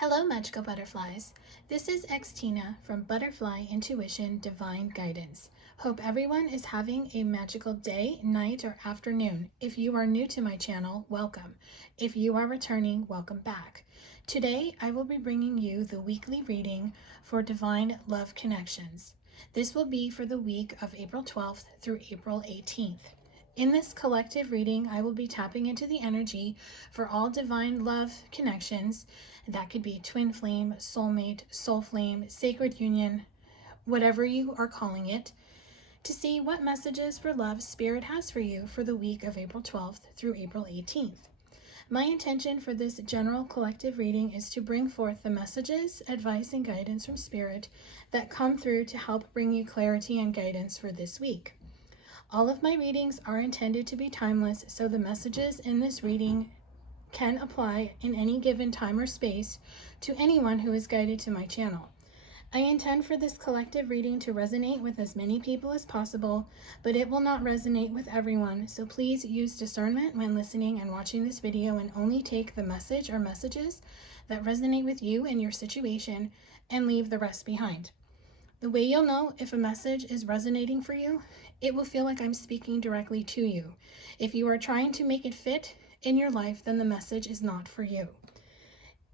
Hello, magical butterflies. This is Xtina from Butterfly Intuition Divine Guidance. Hope everyone is having a magical day, night, or afternoon. If you are new to my channel, welcome. If you are returning, welcome back. Today, I will be bringing you the weekly reading for Divine Love Connections. This will be for the week of April 12th through April 18th. In this collective reading, I will be tapping into the energy for all divine love connections. That could be twin flame, soulmate, soul flame, sacred union, whatever you are calling it, to see what messages for love Spirit has for you for the week of April 12th through April 18th. My intention for this general collective reading is to bring forth the messages, advice, and guidance from Spirit that come through to help bring you clarity and guidance for this week. All of my readings are intended to be timeless, so the messages in this reading can apply in any given time or space to anyone who is guided to my channel. I intend for this collective reading to resonate with as many people as possible, but it will not resonate with everyone, so please use discernment when listening and watching this video and only take the message or messages that resonate with you and your situation and leave the rest behind. The way you'll know if a message is resonating for you, it will feel like I'm speaking directly to you. If you are trying to make it fit in your life, then the message is not for you.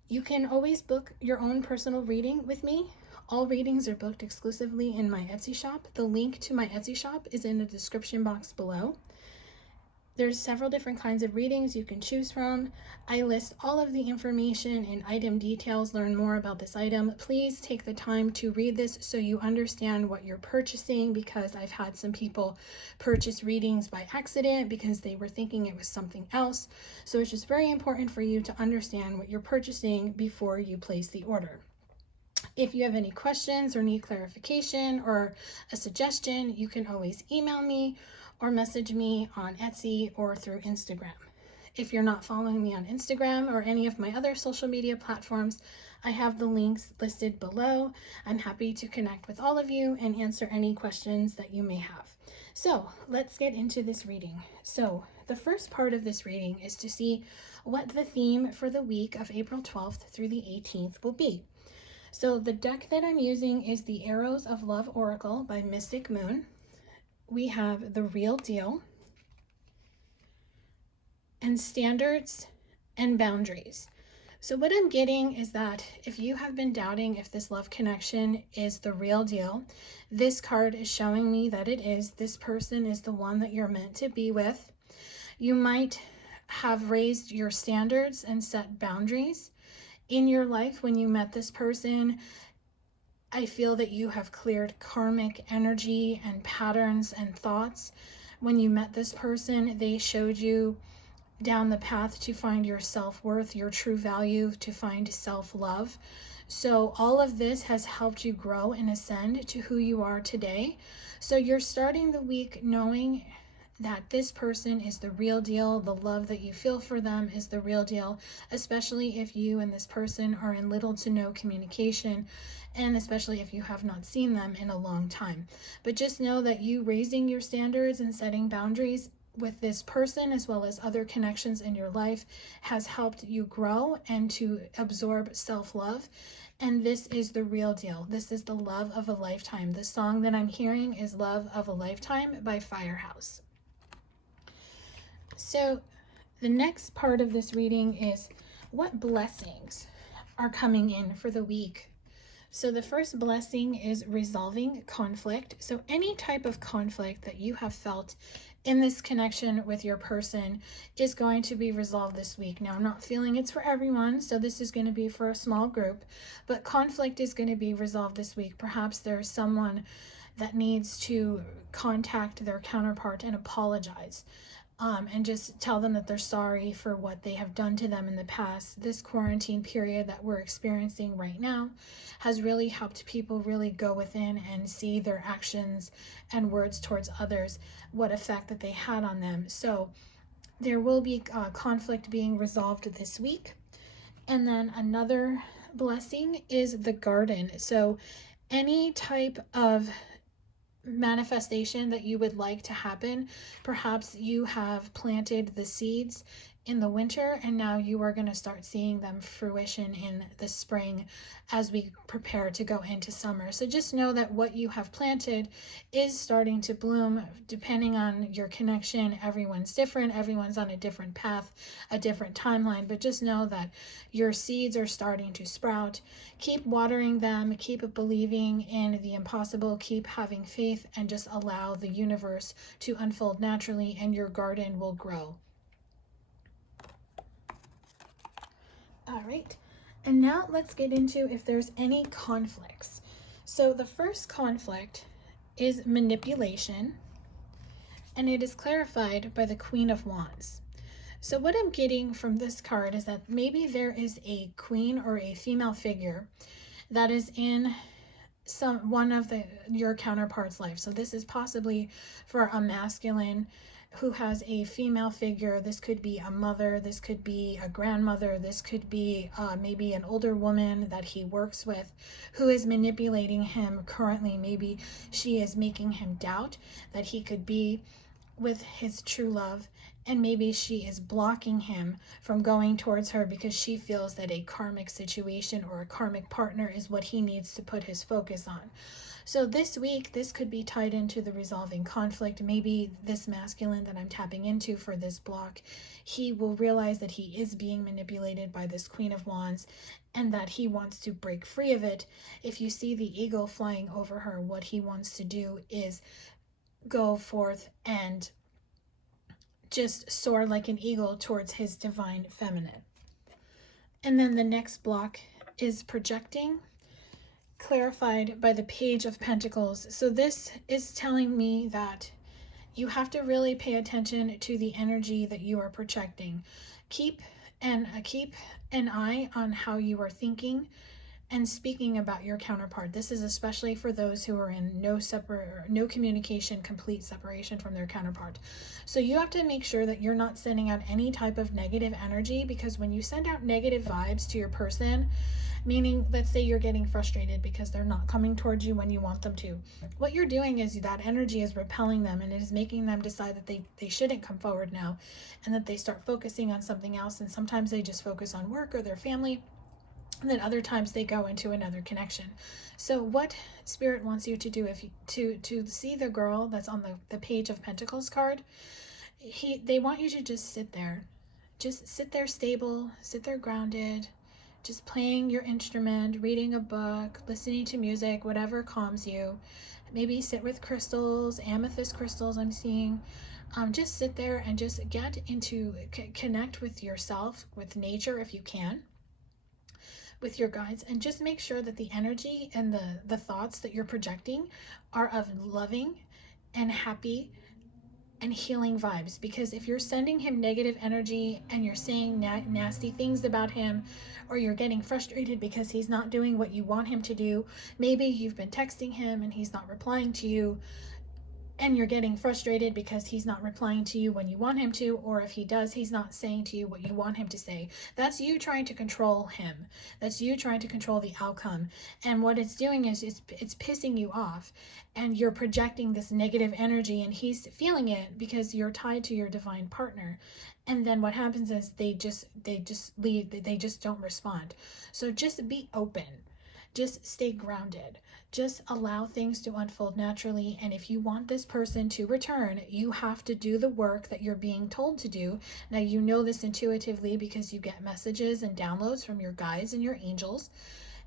You can always book your own personal reading with me. All readings are booked exclusively in my Etsy shop. The link to my Etsy shop is in the description box below. There's several different kinds of readings you can choose from. I list all of the information and item details, learn more about this item. Please take the time to read this so you understand what you're purchasing, because I've had some people purchase readings by accident because they were thinking it was something else. So it's just very important for you to understand what you're purchasing before you place the order. If you have any questions or need clarification or a suggestion, you can always email me or message me on Etsy or through Instagram. If you're not following me on Instagram or any of my other social media platforms, I have the links listed below. I'm happy to connect with all of you and answer any questions that you may have. So let's get into this reading. So the first part of this reading is to see what the theme for the week of April 12th through the 18th will be. So the deck that I'm using is the Arrows of Love Oracle by Mystic Moon. We have The Real Deal, and Standards and Boundaries. So what I'm getting is that if you have been doubting if this love connection is the real deal, this card is showing me that it is. This person is the one that you're meant to be with. You might have raised your standards and set boundaries in your life when you met this person. I feel that you have cleared karmic energy and patterns and thoughts. When you met this person, they showed you down the path to find your self-worth, your true value, to find self-love. So all of this has helped you grow and ascend to who you are today. So you're starting the week knowing that this person is the real deal. The love that you feel for them is the real deal, especially if you and this person are in little to no communication, and especially if you have not seen them in a long time. But just know that you raising your standards and setting boundaries with this person, as well as other connections in your life, has helped you grow and to absorb self-love. And this is the real deal. This is the love of a lifetime. The song that I'm hearing is Love of a Lifetime by Firehouse. So the next part of this reading is what blessings are coming in for the week. So the first blessing is resolving conflict. So any type of conflict that you have felt in this connection with your person is going to be resolved this week. Now, I'm not feeling it's for everyone, so this is going to be for a small group, but conflict is going to be resolved this week. Perhaps there's someone that needs to contact their counterpart and apologize. And just tell them that they're sorry for what they have done to them in the past. This quarantine period that we're experiencing right now has really helped people really go within and see their actions and words towards others, what effect that they had on them. So there will be conflict being resolved this week. And then another blessing is the garden. So any type of manifestation that you would like to happen, perhaps you have planted the seeds in the winter, and now you are going to start seeing them fruition in the spring as we prepare to go into summer. So just know that what you have planted is starting to bloom. Depending on your connection, everyone's different, everyone's on a different path, a different timeline, but just know that your seeds are starting to sprout. Keep watering them, keep believing in the impossible, keep having faith, and just allow the universe to unfold naturally, and your garden will grow. All right, and now let's get into if there's any conflicts. So the first conflict is manipulation, and it is clarified by the Queen of Wands. So what I'm getting from this card is that maybe there is a queen or a female figure that is in one of your counterpart's life. So this is possibly for a masculine who has a female figure. This could be a mother, this could be a grandmother, this could be maybe an older woman that he works with who is manipulating him currently. Maybe she is making him doubt that he could be with his true love, and maybe she is blocking him from going towards her because she feels that a karmic situation or a karmic partner is what he needs to put his focus on. So this week, this could be tied into the resolving conflict. Maybe this masculine that I'm tapping into for this block, he will realize that he is being manipulated by this Queen of Wands and that he wants to break free of it. If you see the eagle flying over her, what he wants to do is go forth and just soar like an eagle towards his divine feminine. And then the next block is projecting, clarified by the Page of Pentacles. So this is telling me that you have to really pay attention to the energy that you are projecting. Keep an eye on how you are thinking and speaking about your counterpart. This is especially for those who are in no communication, complete separation from their counterpart. So you have to make sure that you're not sending out any type of negative energy, because when you send out negative vibes to your person, meaning let's say you're getting frustrated because they're not coming towards you when you want them to, what you're doing is that energy is repelling them, and it is making them decide that they shouldn't come forward now, and that they start focusing on something else. And sometimes they just focus on work or their family, and then other times they go into another connection. So what Spirit wants you to do, if you, to see the girl that's on the Page of Pentacles card, they want you to just sit there stable, sit there grounded, just playing your instrument, reading a book, listening to music, whatever calms you. Maybe sit with crystals, amethyst crystals I'm seeing. Just sit there and just get into connect with yourself, with nature if you can, with your guides, and just make sure that the energy and the thoughts that you're projecting are of loving and happy and healing vibes. Because if you're sending him negative energy and you're saying nasty things about him, or you're getting frustrated because he's not doing what you want him to do, maybe you've been texting him and he's not replying to you, and you're getting frustrated because he's not replying to you when you want him to, or if he does, he's not saying to you what you want him to say. That's you trying to control him. That's you trying to control the outcome. And what it's doing is it's pissing you off, and you're projecting this negative energy, and he's feeling it because you're tied to your divine partner. And then what happens is they just leave. They just don't respond. So just be open. Just stay grounded. Just allow things to unfold naturally. And if you want this person to return, you have to do the work that you're being told to do. Now, you know this intuitively because you get messages and downloads from your guides and your angels.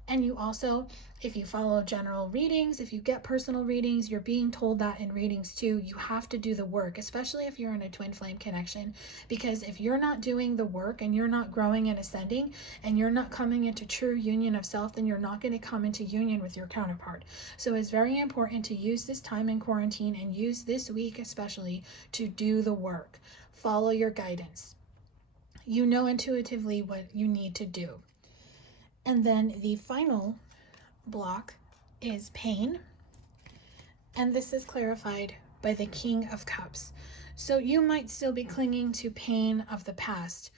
And you also, if you follow general readings, if you get personal readings, you're being told that in readings too. You have to do the work, especially if you're in a twin flame connection, because if you're not doing the work and you're not growing and ascending and you're not coming into true union of self, then you're not going to come into union with your counterpart. So it's very important to use this time in quarantine and use this week especially to do the work. Follow your guidance. You know intuitively what you need to do. And then the final block is pain. And this is clarified by the King of Cups. So you might still be clinging to pain of the past.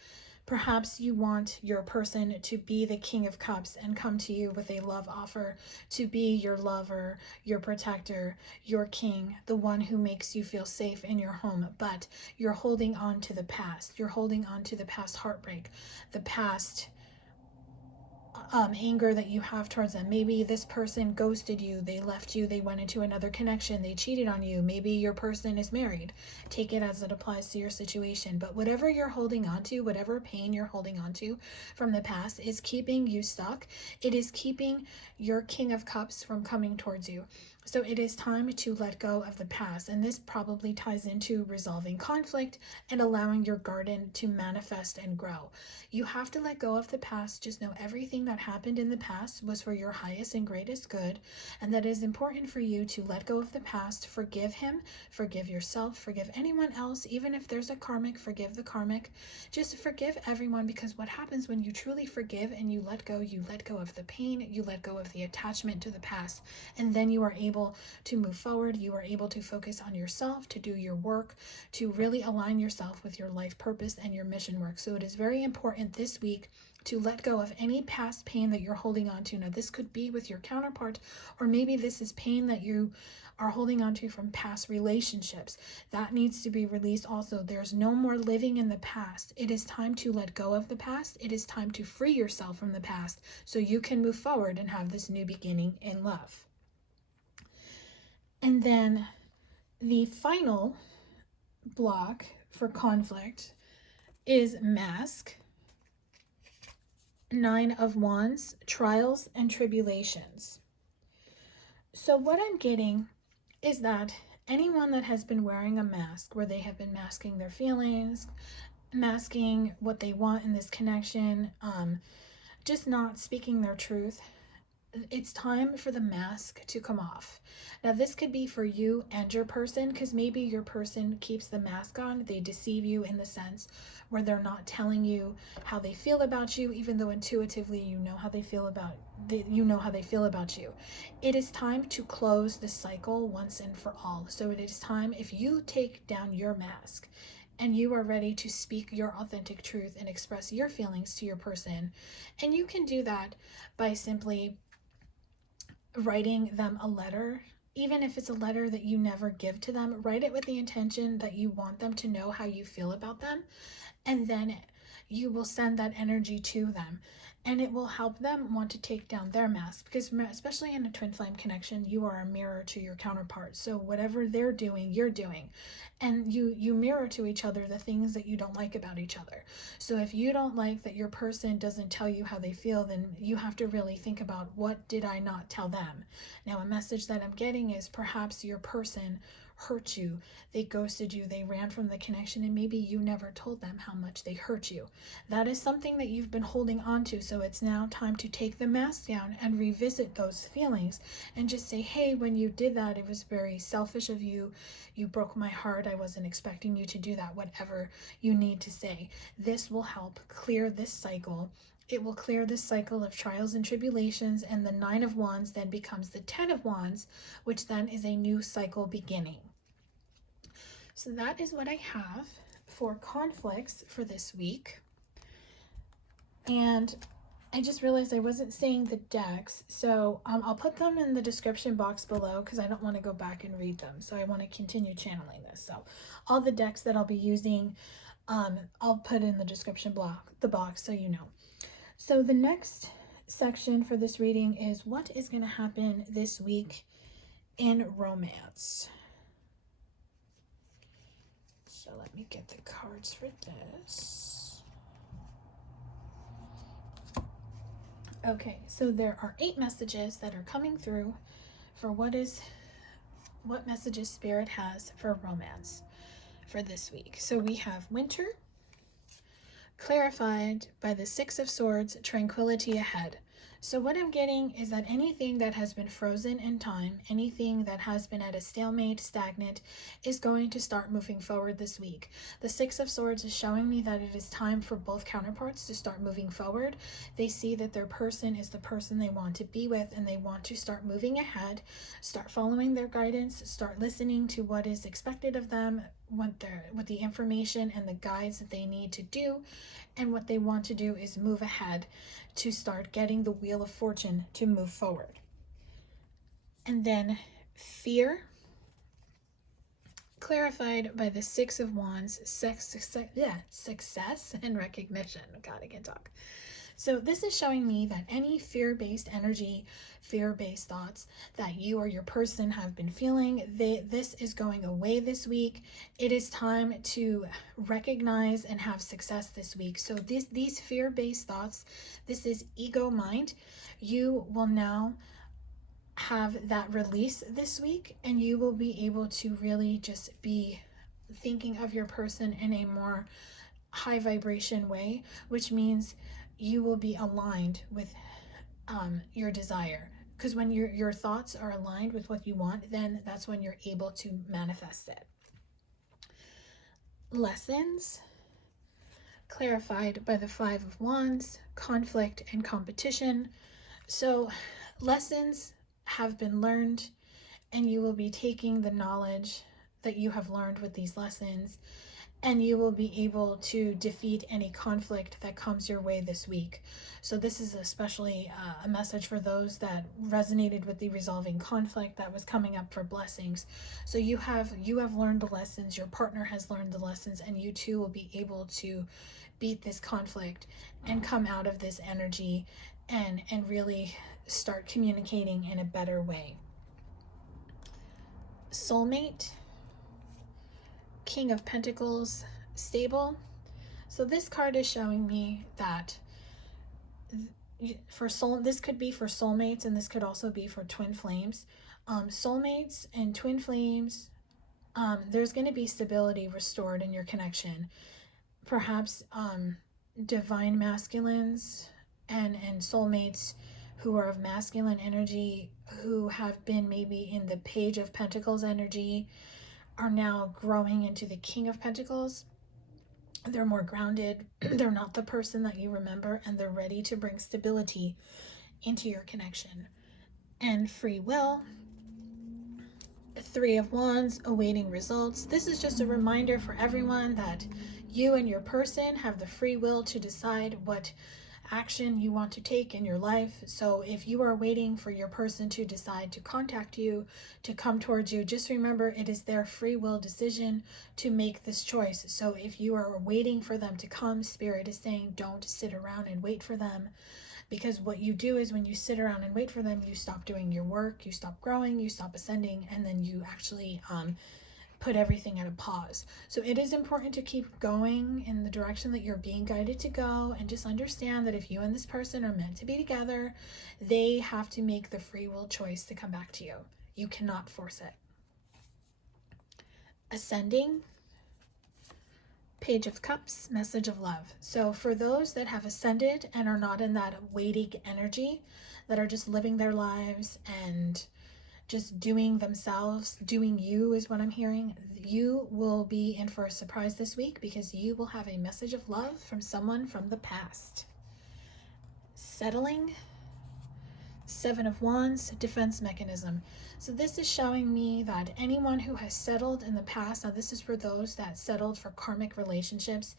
Perhaps you want your person to be the King of Cups and come to you with a love offer, to be your lover, your protector, your king, the one who makes you feel safe in your home. But you're holding on to the past. You're holding on to the past heartbreak, the past anger that you have towards them. Maybe this person ghosted you, they left you, they went into another connection, they cheated on you. Maybe your person is married. Take it as it applies to your situation. But whatever you're holding on to, whatever pain you're holding on to from the past is keeping you stuck. It is keeping your King of Cups from coming towards you. So it is time to let go of the past. And this probably ties into resolving conflict and allowing your garden to manifest and grow. You have to let go of the past. Just know everything that happened in the past was for your highest and greatest good. And that it is important for you to let go of the past. Forgive him, forgive yourself, forgive anyone else. Even if there's a karmic, forgive the karmic. Just forgive everyone, because what happens when you truly forgive and you let go of the pain, you let go of the attachment to the past. And then you are able to move forward. You are able to focus on yourself, to do your work, to really align yourself with your life purpose and your mission work. So it is very important this week to let go of any past pain that you're holding on to. Now, this could be with your counterpart, or maybe this is pain that you are holding on to from past relationships. That needs to be released also. There's no more living in the past. It is time to let go of the past. It is time to free yourself from the past so you can move forward and have this new beginning in love. And then the final block for conflict is Mask, 9 of Wands, trials and tribulations. So what I'm getting is that anyone that has been wearing a mask, where they have been masking their feelings, masking what they want in this connection, just not speaking their truth, it's time for the mask to come off. Now, this could be for you and your person, because maybe your person keeps the mask on. They deceive you in the sense where they're not telling you how they feel about you, even though intuitively you know how they feel about you. It is time to close the cycle once and for all. So it is time, if you take down your mask and you are ready to speak your authentic truth and express your feelings to your person, and you can do that by simply writing them a letter. Even if it's a letter that you never give to them, write it with the intention that you want them to know how you feel about them, and then you will send that energy to them, and it will help them want to take down their mask, because especially in a twin flame connection, you are a mirror to your counterpart. So whatever they're doing, you're doing, and you mirror to each other the things that you don't like about each other. So if you don't like that your person doesn't tell you how they feel, then you have to really think about, what did I not tell them? Now, a message that I'm getting is perhaps your person hurt you, they ghosted you, they ran from the connection, and maybe you never told them how much they hurt you. That is something that you've been holding on to. So it's now time to take the mask down and revisit those feelings and just say, hey, when you did that, it was very selfish of you. You broke my heart. I wasn't expecting you to do that. Whatever you need to say. This will help clear this cycle. It will clear this cycle of trials and tribulations, and the 9 of Wands then becomes the 10 of Wands, which then is a new cycle beginning. So that is what I have for conflicts for this week. And I just realized I wasn't saying the decks, so I'll put them in the description box below, because I don't want to go back and read them. So I want to continue channeling this. So all the decks that I'll be using, I'll put in the description box so you know. So the next section for this reading is what is going to happen this week in romance. So let me get the cards for this. Okay, so there are 8 messages that are coming through for what messages Spirit has for romance for this week. So we have winter, clarified by the 6 of Swords, tranquility ahead. So what I'm getting is that anything that has been frozen in time, anything that has been at a stalemate, stagnant, is going to start moving forward this week. The Six of Swords is showing me that it is time for both counterparts to start moving forward. They see that their person is the person they want to be with, and they want to start moving ahead, start following their guidance, start listening to what is expected of them, what the information and the guides that they need to do. And what they want to do is move ahead to start getting the Wheel of Fortune to move forward. And then fear, clarified by the Six of Wands, success and recognition. God, I can talk. So this is showing me that any fear-based energy, fear-based thoughts that you or your person have been feeling, this is going away this week. It is time to recognize and have success this week. So these fear-based thoughts, this is ego mind. You will now have that release this week, and you will be able to really just be thinking of your person in a more high vibration way, which means you will be aligned with your desire. Because when your thoughts are aligned with what you want, then that's when you're able to manifest it. Lessons, clarified by the Five of Wands, conflict and competition. So lessons have been learned, and you will be taking the knowledge that you have learned with these lessons, and you will be able to defeat any conflict that comes your way this week. So this is especially a message for those that resonated with the resolving conflict that was coming up for blessings. So you have learned the lessons, your partner has learned the lessons, and you too will be able to beat this conflict and come out of this energy and really start communicating in a better way. Soulmate, King of Pentacles, stable. So this card is showing me that this could be for soulmates, and this could also be for twin flames. Soulmates and twin flames, there's going to be stability restored in your connection. Perhaps divine masculines and soulmates who are of masculine energy, who have been maybe in the Page of Pentacles energy, are now growing into the King of Pentacles. They're more grounded. They're not the person that you remember, and they're ready to bring stability into your connection. And free will, Three of Wands, awaiting results. This is just a reminder for everyone that you and your person have the free will to decide what action you want to take in your life. So if you are waiting for your person to decide to contact you, to come towards you, just remember it is their free will decision to make this choice. So if you are waiting for them to come, Spirit is saying don't sit around and wait for them, because what you do is when you sit around and wait for them, you stop doing your work, you stop growing, you stop ascending, and then you actually put everything at a pause. So it is important to keep going in the direction that you're being guided to go, and just understand that if you and this person are meant to be together, they have to make the free will choice to come back to you. You cannot force it. Ascending, Page of Cups, message of love. So for those that have ascended and are not in that waiting energy, that are just living their lives and just doing themselves, doing you is what I'm hearing, you will be in for a surprise this week, because you will have a message of love from someone from the past. Settling, Seven of Wands, defense mechanism. So this is showing me that anyone who has settled in the past, now this is for those that settled for karmic relationships,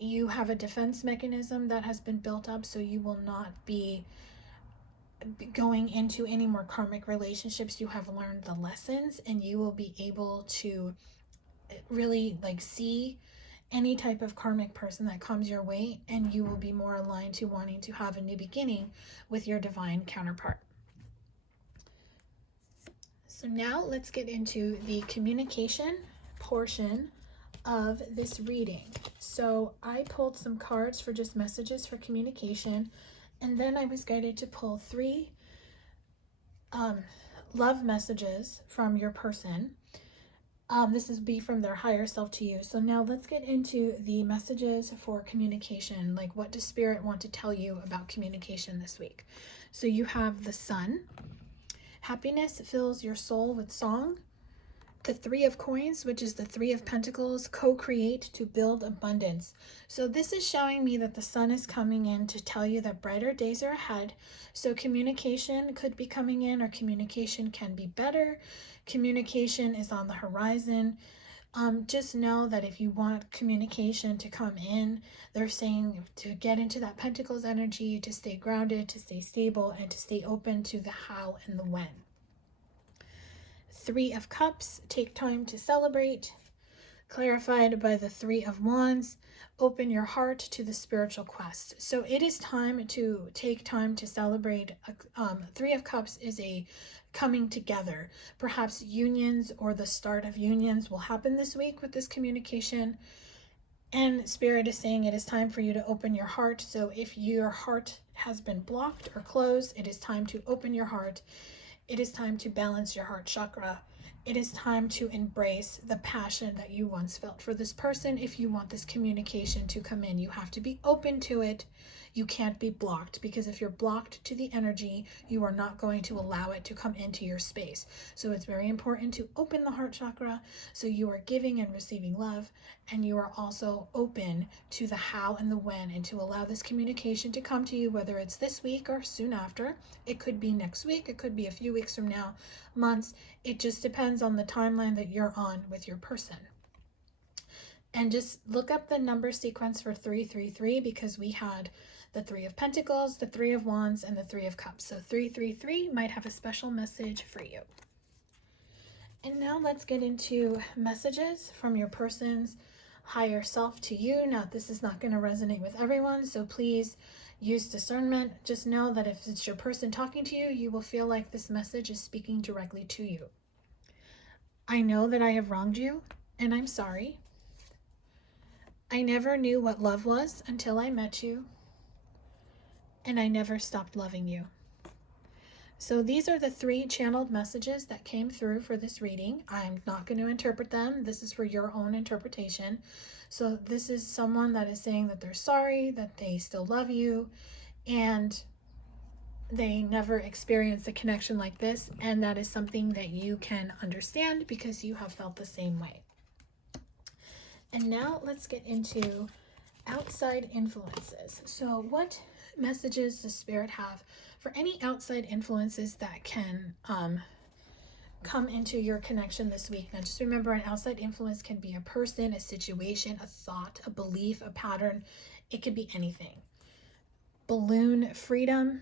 you have a defense mechanism that has been built up, so you will not be going into any more karmic relationships. You have learned the lessons, and you will be able to really see any type of karmic person that comes your way, and you will be more aligned to wanting to have a new beginning with your divine counterpart. So now let's get into the communication portion of this reading. So I pulled some cards for just messages for communication, and then I was guided to pull 3 love messages from your person. This is be from their higher self to you. So now let's get into the messages for communication. Like, what does Spirit want to tell you about communication this week? So you have the Sun. Happiness fills your soul with song. The Three of Coins, which is the Three of Pentacles, co-create to build abundance. So this is showing me that the Sun is coming in to tell you that brighter days are ahead. So communication could be coming in, or communication can be better. Communication is on the horizon. Just know that if you want communication to come in, they're saying to get into that Pentacles energy, to stay grounded, to stay stable, and to stay open to the how and the when. Three of Cups, take time to celebrate. Clarified by the Three of Wands, open your heart to the spiritual quest. So it is time to take time to celebrate. Three of Cups is a coming together. Perhaps unions or the start of unions will happen this week with this communication. And Spirit is saying it is time for you to open your heart. So if your heart has been blocked or closed, it is time to open your heart. It is time to balance your heart chakra. It is time to embrace the passion that you once felt for this person. If you want this communication to come in, you have to be open to it. You can't be blocked, because if you're blocked to the energy, you are not going to allow it to come into your space. So it's very important to open the heart chakra so you are giving and receiving love, and you are also open to the how and the when, and to allow this communication to come to you, whether it's this week or soon after. It could be next week, it could be a few weeks from now, months. It just depends on the timeline that you're on with your person. And just look up the number sequence for 333, because we had the Three of Pentacles, the Three of Wands, and the Three of Cups. So 333 might have a special message for you. And now let's get into messages from your person's higher self to you. Now, this is not going to resonate with everyone, so please use discernment. Just know that if it's your person talking to you, you will feel like this message is speaking directly to you. I know that I have wronged you, and I'm sorry. I never knew what love was until I met you, and I never stopped loving you. So these are the three channeled messages that came through for this reading. I'm not going to interpret them. This is for your own interpretation. So this is someone that is saying that they're sorry, that they still love you, and they never experienced a connection like this. And that is something that you can understand because you have felt the same way. And now let's get into outside influences. So what messages does Spirit have for any outside influences that can come into your connection this week? Now just remember, an outside influence can be a person, a situation, a thought, a belief, a pattern. It could be anything. Balloon freedom.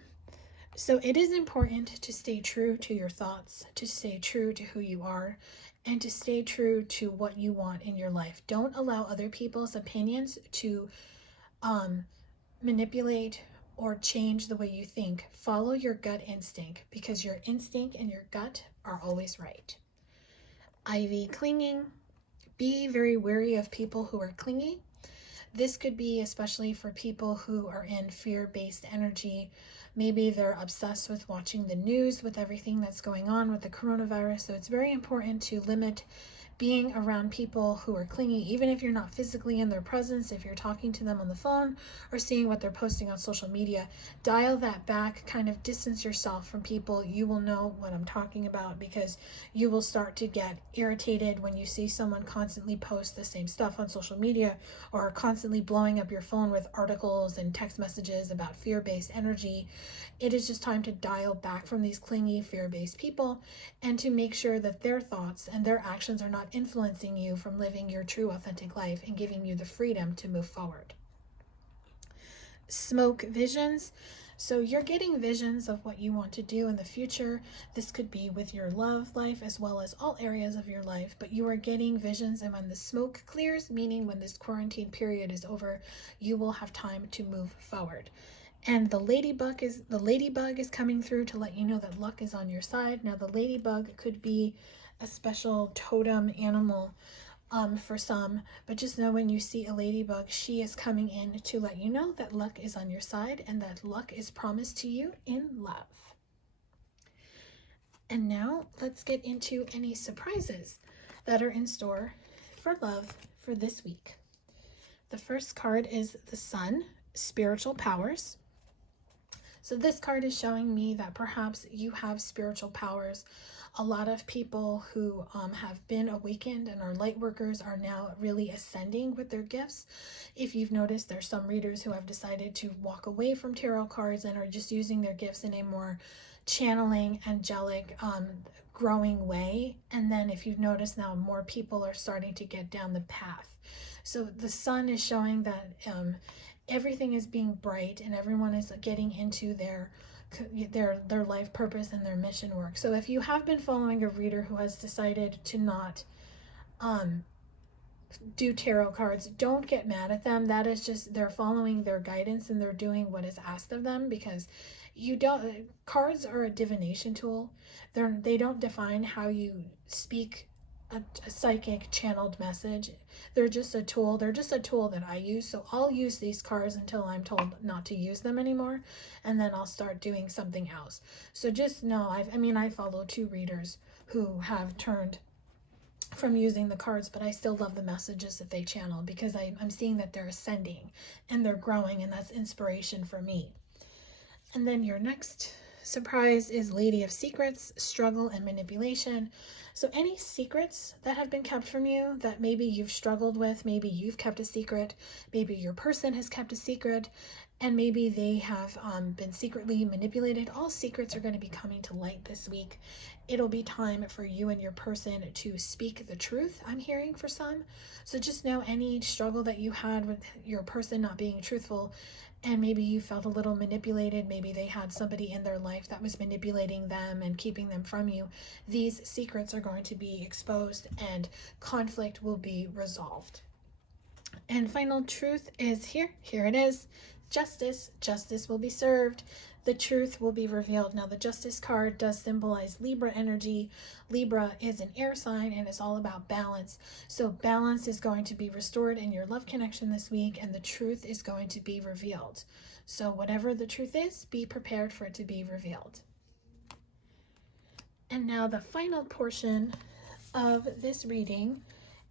So it is important to stay true to your thoughts, to stay true to who you are, and to stay true to what you want in your life. Don't allow other people's opinions to manipulate or change the way you think. Follow your gut instinct, because your instinct and your gut are always right. Ivy clinging. Be very wary of people who are clingy. This could be especially for people who are in fear-based energy. Maybe they're obsessed with watching the news with everything that's going on with the coronavirus. So it's very important to limit being around people who are clingy, even if you're not physically in their presence. If you're talking to them on the phone or seeing what they're posting on social media, dial that back, kind of distance yourself from people. You will know what I'm talking about, because you will start to get irritated when you see someone constantly post the same stuff on social media, or constantly blowing up your phone with articles and text messages about fear-based energy. It is just time to dial back from these clingy, fear-based people, and to make sure that their thoughts and their actions are not influencing you from living your true, authentic life and giving you the freedom to move forward. Smoke visions. So you're getting visions of what you want to do in the future. This could be with your love life as well as all areas of your life, but you are getting visions, and when the smoke clears, meaning when this quarantine period is over, you will have time to move forward. And the ladybug is coming through to let you know that luck is on your side. Now the ladybug could be a special totem animal for some, but just know when you see a ladybug, she is coming in to let you know that luck is on your side and that luck is promised to you in love. And now let's get into any surprises that are in store for love for this week. The first card is the Sun, spiritual powers. So this card is showing me that perhaps you have spiritual powers. A lot of people who have been awakened and are light workers are now really ascending with their gifts. If you've noticed, there's some readers who have decided to walk away from tarot cards and are just using their gifts in a more channeling, angelic, growing way. And then if you've noticed, now more people are starting to get down the path. So the Sun is showing that everything is being bright and everyone is getting into their life purpose and their mission work. So if you have been following a reader who has decided to not do tarot cards, don't get mad at them. That is just, they're following their guidance and they're doing what is asked of them, because cards are a divination tool. They don't define how you speak a psychic channeled message. They're just a tool. They're just a tool that I use. So I'll use these cards until I'm told not to use them anymore, and then I'll start doing something else. So just know, I follow 2 readers who have turned from using the cards, but I still love the messages that they channel, because I'm seeing that they're ascending and they're growing, and that's inspiration for me. And then your next surprise is Lady of Secrets, struggle and manipulation. So any secrets that have been kept from you that maybe you've struggled with, maybe you've kept a secret, maybe your person has kept a secret, and maybe they have been secretly manipulated, all secrets are going to be coming to light this week. It'll be time for you and your person to speak the truth, I'm hearing for some. So just know any struggle that you had with your person not being truthful, and maybe you felt a little manipulated, maybe they had somebody in their life that was manipulating them and keeping them from you, these secrets are going to be exposed and conflict will be resolved. And final truth is here it is. Justice will be served. The truth will be revealed. Now the Justice card does symbolize Libra energy. Libra is an air sign and it's all about balance. So balance is going to be restored in your love connection this week, and the truth is going to be revealed. So whatever the truth is, be prepared for it to be revealed. And now the final portion of this reading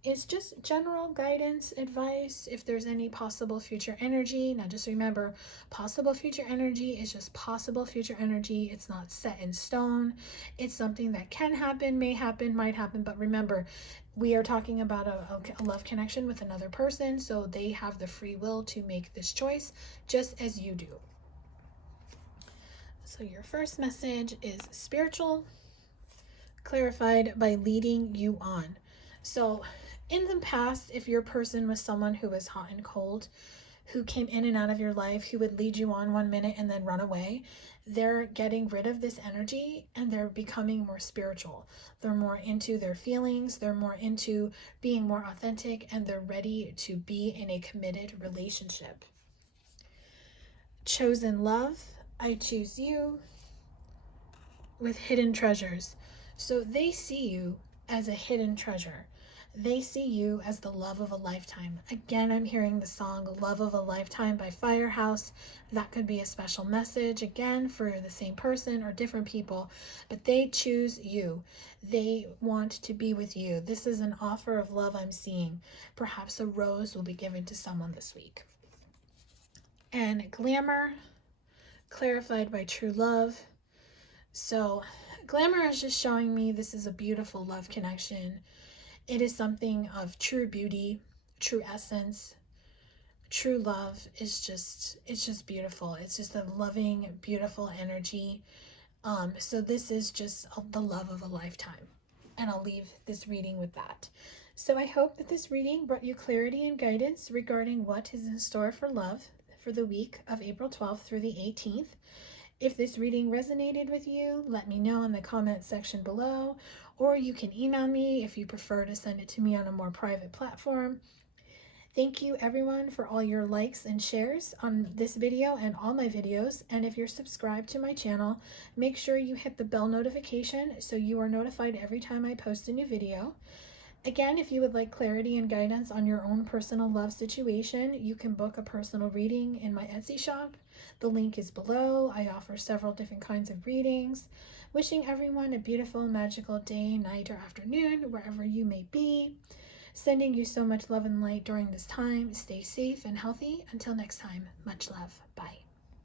is just general guidance, advice, if there's any possible future energy. Now just remember, possible future energy is just possible future energy. It's not set in stone. It's something that can happen, may happen, might happen. But remember, we are talking about a love connection with another person, so they have the free will to make this choice, just as you do. So your first message is spiritual, clarified by leading you on. So in the past, if your person was someone who was hot and cold, who came in and out of your life, who would lead you on 1 minute and then run away, they're getting rid of this energy and they're becoming more spiritual. They're more into their feelings, they're more into being more authentic, and they're ready to be in a committed relationship. Chosen love, I choose you, with hidden treasures. So they see you as a hidden treasure. They see you as the love of a lifetime. Again, I'm hearing the song Love of a Lifetime by Firehouse. That could be a special message, again, for the same person or different people, but they choose you. They want to be with you. This is an offer of love I'm seeing. Perhaps a rose will be given to someone this week. And glamour, clarified by true love. So glamour is just showing me this is a beautiful love connection. It is something of true beauty, true essence, true love. It's just beautiful. It's just a loving, beautiful energy. So this is just the love of a lifetime. And I'll leave this reading with that. So I hope that this reading brought you clarity and guidance regarding what is in store for love for the week of April 12th through the 18th. If this reading resonated with you, let me know in the comment section below, or you can email me if you prefer to send it to me on a more private platform. Thank you everyone for all your likes and shares on this video and all my videos. And if you're subscribed to my channel, make sure you hit the bell notification so you are notified every time I post a new video. Again, if you would like clarity and guidance on your own personal love situation, you can book a personal reading in my Etsy shop. The link is below. I offer several different kinds of readings. Wishing everyone a beautiful, magical day, night, or afternoon, wherever you may be. Sending you so much love and light during this time. Stay safe and healthy. Until next time, much love. Bye.